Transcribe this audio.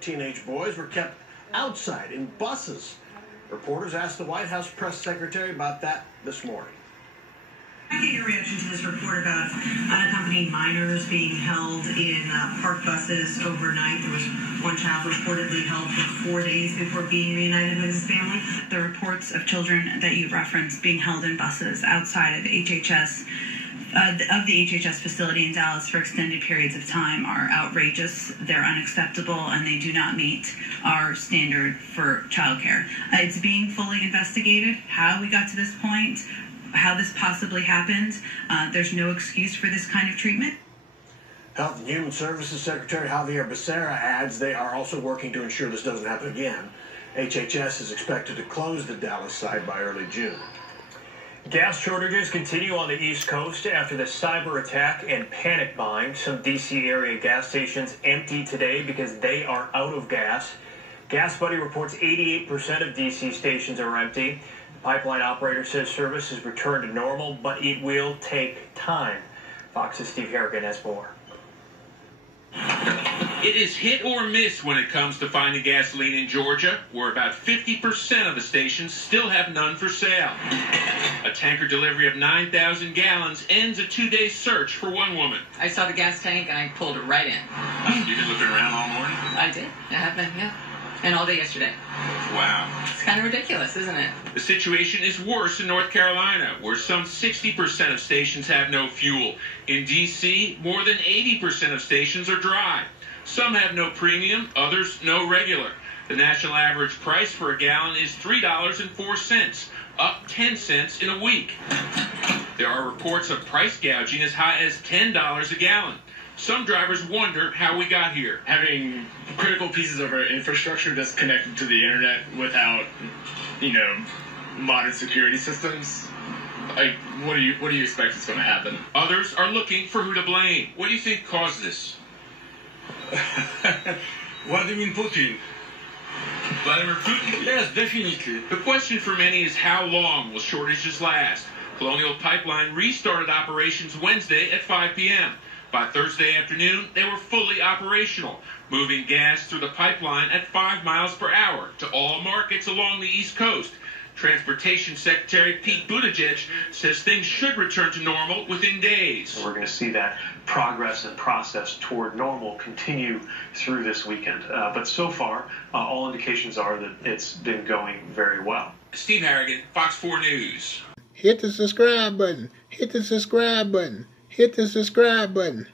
of teenage boys were kept outside in buses. Reporters asked the White House press secretary about that this morning. I get your reaction to this report about unaccompanied minors being held in park buses overnight. There was one child reportedly held for 4 days before being reunited with his family. The reports of children that you referenced being held in buses outside of HHS, of the HHS facility in Dallas for extended periods of time are outrageous. They're unacceptable, and they do not meet our standard for childcare. It's being fully investigated how we got to this point, how this possibly happened. There's no excuse for this kind of treatment. Health and Human Services Secretary Javier Becerra adds they are also working to ensure this doesn't happen again. HHS is expected to close the Dallas site by early June. Gas shortages continue on the East Coast after the cyber attack and panic buying. Some D.C. area gas stations empty today because they are out of gas. Gas Buddy reports 88% of D.C. stations are empty. The pipeline operator says service has returned to normal, but it will take time. Fox's Steve Harrigan has more. It is hit or miss when it comes to finding gasoline in Georgia, where about 50% of the stations still have none for sale. A tanker delivery of 9,000 gallons ends a 2-day search for one woman. I saw the gas tank and I pulled it right in. You've been looking around all morning? I did. I have been, yeah. And all day yesterday. Wow. It's kind of ridiculous, isn't it? The situation is worse in North Carolina, where some 60% of stations have no fuel. In D.C., more than 80% of stations are dry. Some have no premium, others no regular. The national average price for a gallon is $3.04, up 10 cents in a week. There are reports of price gouging as high as $10 a gallon. Some drivers wonder how we got here. Having critical pieces of our infrastructure disconnected to the internet without, modern security systems. Like, what do you expect is going to happen? Others are looking for who to blame. What do you think caused this? Vladimir Putin. Vladimir Putin? Yes, definitely. The question for many is how long will shortages last? Colonial Pipeline restarted operations Wednesday at 5 p.m. By Thursday afternoon, they were fully operational, moving gas through the pipeline at 5 miles per hour to all markets along the East Coast. Transportation Secretary Pete Buttigieg says things should return to normal within days. We're going to see that progress and process toward normal continue through this weekend. But so far, all indications are that it's been going very well. Steve Harrigan, Fox 4 News. Hit the subscribe button. Hit the subscribe button. Hit the subscribe button.